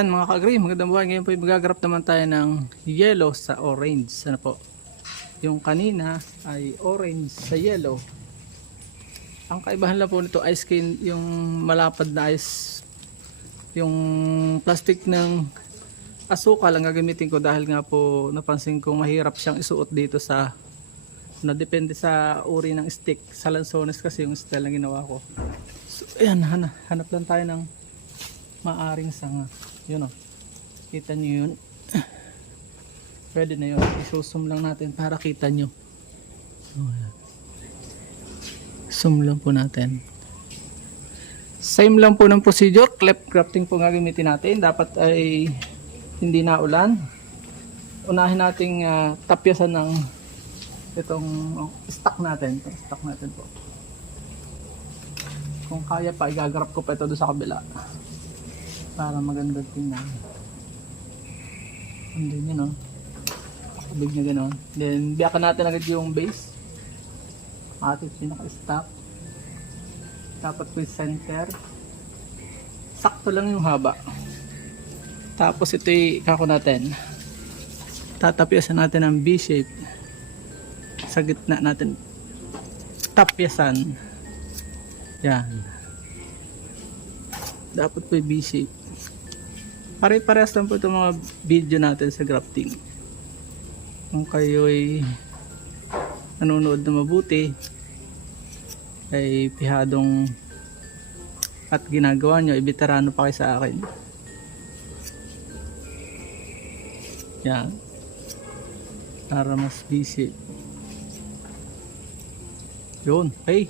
Ayan mga ka-agree, magandang buhay. Ngayon po magagrap naman tayo ng yellow sa orange. Ano po? Yung kanina ay orange sa yellow. Ang kaibahan lang po nito ice skin, yung malapad na ice, yung plastic ng asukal ang gagamitin ko dahil nga po napansin kong mahirap siyang isuot dito sa depende sa uri ng stick. Sa Lanzones kasi yung style na ginawa ko. So ayan, hanap lang tayo ng maaring sanga. Yun o, kita nyo yun. Pwede na yun, isusum lang natin para kita nyo. Zoom lang po natin. Same lang po ng procedure, cleft grafting po nga gamitin natin. Dapat ay hindi na ulan. Unahin nating tapyasan ng itong stock natin. Itong stock natin po. Kung kaya pa, igagrap ko pa ito doon sa kabila para magandang tingnan. Hindi nyo, no? Big na gano'n. Then, biyakan natin agad yung base. Atin pinaka-stock. Dapat po yung center. Sakto lang yung haba. Tapos ito yung kako natin. Tatapyasan natin ang B-shape. Sa gitna natin. Tapyasan. Yan. Dapat po yung B-shape. Pare-parehas lang po itong mga video natin sa grafting. Kung kayo ay nanonood na mabuti, ay pihadong at ginagawa nyo, ibitarano pa kayo sa akin. Yan. Para mas busy. Yun. Okay.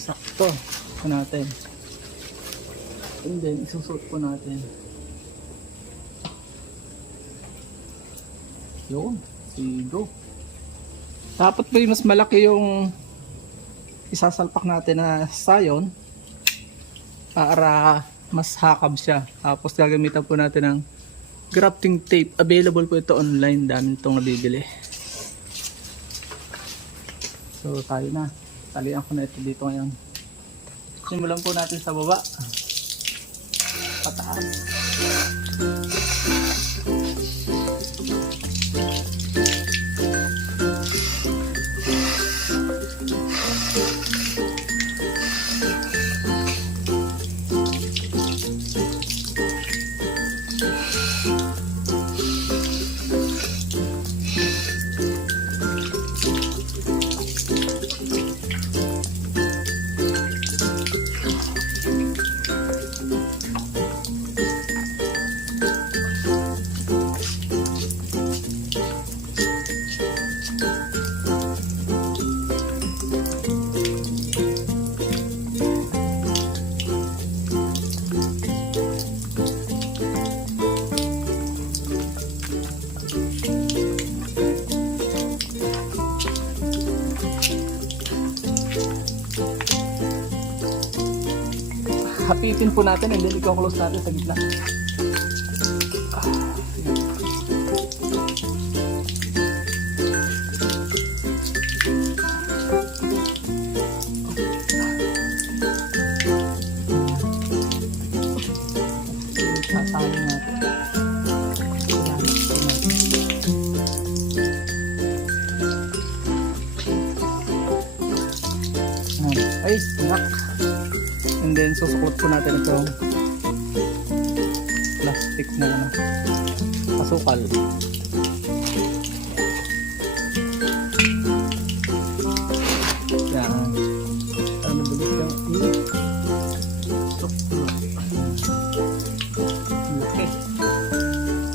Sakto. Ito natin. And then, isusot po natin. Yun. Sigo. Dapat po yung mas malaki yung isasalpak natin na sayon para mas hakab siya. Tapos gagamitan po natin ng grafting tape. Available po ito online. Dami itong nabibili. So tayo na. Talian ko na ito dito ngayon. Simulan po natin sa baba. Pataas. Hapitin po natin and then i-close natin sa gitna. Sasali natin. Ay, nak. And then susuklot po natin itong plastic na asukal. Yan. Para mabilis lang i-suklot. Okay.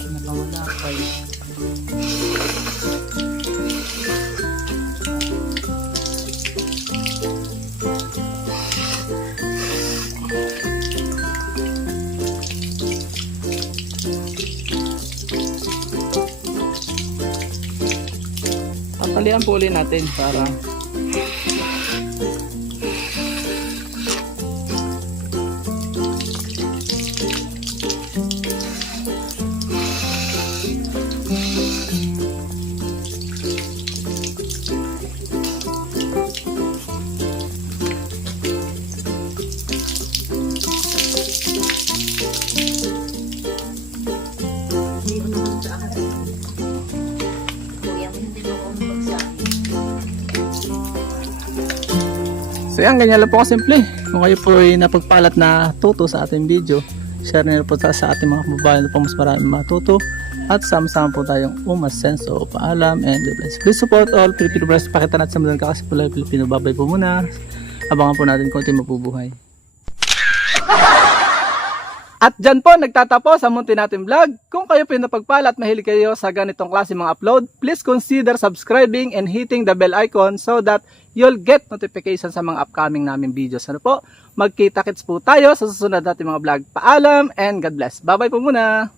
Nakawala kayo. Papalian po ulit natin para So yan, ganyan lang po kasimple. Kung kayo po ay napagpalat na tuto sa ating video, share nyo po sa ating mga kababayan na po mas maraming matuto. At sama-sama po tayong umasenso. Paalam and God bless. Please support all Filipino brothers. Pakita natin sa mga kakasipulay Pilipino. Babay po muna. Abangan po natin kung ito mabubuhay. At dyan po nagtatapos ang munti natin vlog. Kung kayo po napagpala at mahilig kayo sa ganitong klase mga upload, please consider subscribing and hitting the bell icon so that you'll get notification sa mga upcoming namin videos. Ano po? Magkita-kits po tayo sa susunod natin mga vlog. Paalam and God bless. Bye-bye po muna.